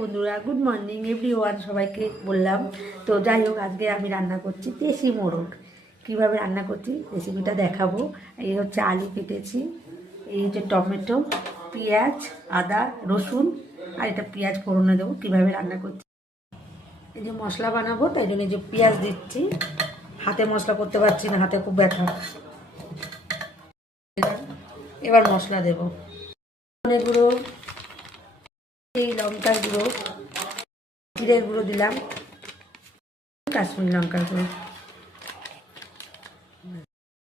বন্ধুরা, good morning everyone, সবাইকে বললাম। তো যাই হোক, আজকে আমি রান্না করছি দেশি মোরগ। কীভাবে রান্না করছি রেসিপিটা দেখাবো। এই হচ্ছে আলু কেটেছি, এই হচ্ছে টমেটো, পেঁয়াজ, আদা, রসুন, আর এটা পেঁয়াজ ফোড়নে দেবো। কীভাবে রান্না করছি, এই যে মশলা বানাবো, তাই জন্য এই যে পেঁয়াজ দিচ্ছি। হাতে মশলা করতে পারছি না, হাতে খুব ব্যথা। এবার মশলা দেবো, ধনে গুঁড়ো, এই লঙ্কার গুঁড়ো, জিরের গুঁড়ো দিলাম, কাশ্মীরি লঙ্কার গুঁড়ো।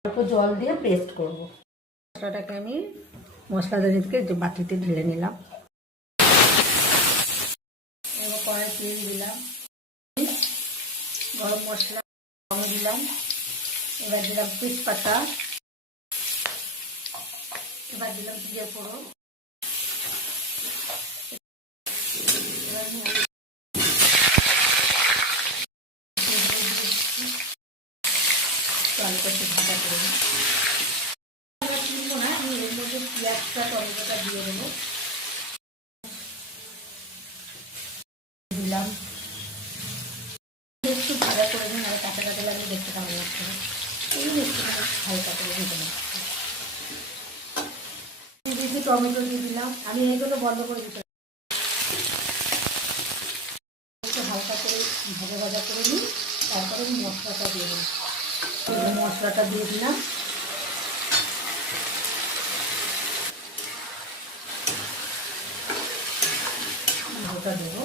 অল্প জল দিয়ে পেস্ট করবো। মশলাটাকে আমি মশলা থেকে যে বাটিতে ঢেলে নিলাম। এবার কড়াই তেল দিলাম, গরম মশলা দিলাম, এবার দিলাম তেজপাতা, এবার দিলাম জিরে ফোড়ন, ঢাকা করে দিই না। আমি এর মধ্যে পেঁয়াজটা টমেটোটা দিয়ে দেবো, দিলাম। একটু ভাজা করে দিন, আর কাঁচা কাঁচা লাগলে দেখতে কেমন লাগছে না। এই একটু হালকা করে দিতে লাগছে। দিয়েছি টমেটো দিয়ে দিলাম। আমি এইগুলো বন্ধ করে দিতে একটু হালকা করে ভাজা ভাজা করে নিই, তারপরে মশলাটা দিয়ে দিই। মশলাটা দিয়ে দিলাম, ওটা দেবো,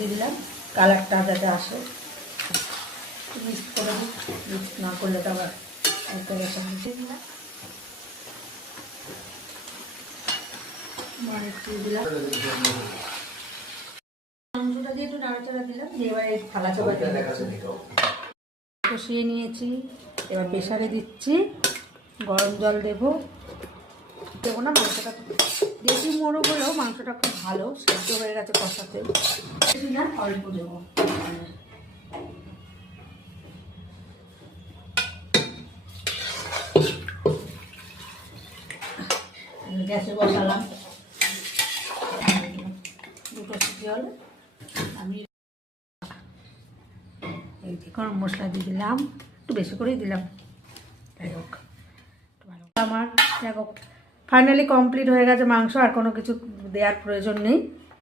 দিয়ে দিলাম। কালারটা যাতে আসে মিক্স করে দিই, মিক্স না করলে তো আবার দিয়ে দিলাম। দিলাম মাংসটা দিয়ে একটু নাড়াচাড়া দিলাম, দিয়ে এবার এই থালা চাপা কষিয়ে নিয়েছি। এবার প্রেসারে দিচ্ছি, গরম জল দেবো না। মাংসটা দেশি মোরগ হলেও মাংসটা খুব ভালো সেদ্ধ হয়ে গেছে কষাতে, বেশি না, অল্প দেবো। গ্যাসে বসালাম, দুটো সিটি হলে আমি এই যে গরম মশলা দিয়ে দিলাম, একটু বেশি করেই দিলাম। যাই হোক, আমার যাই হোক ফাইনালি কমপ্লিট হয়ে গেছে মাংস, আর কোনো কিছু দেওয়ার প্রয়োজন নেই।